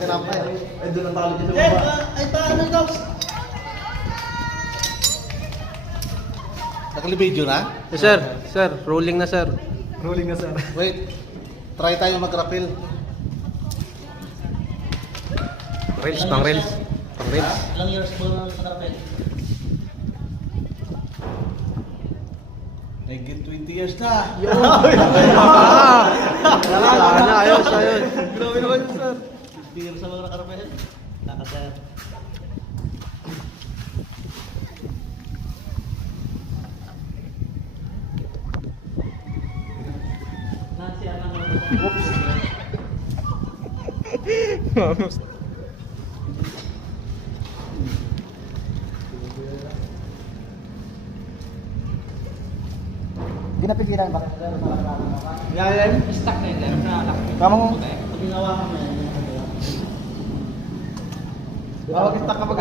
tinapay. Ay, doon ang talo dito sa baba. Ay, paano ito? Nakalibidyo na? Sir, sir, rolling na sir. Rolling na sir. Wait. Try tayo mag-rappel. Reels, pang reels. Pang reels. Ilang years po na sa karapel? Naging 20 years na. Sana, ayos, ayos. Grabe naman yun, sir. 50 years sa mga karapel. Nakasir. Vamos. Hindi napigilan ba? Yan. Stuck na yun. Kamang Pag ginawa kami. Bawag kita kapag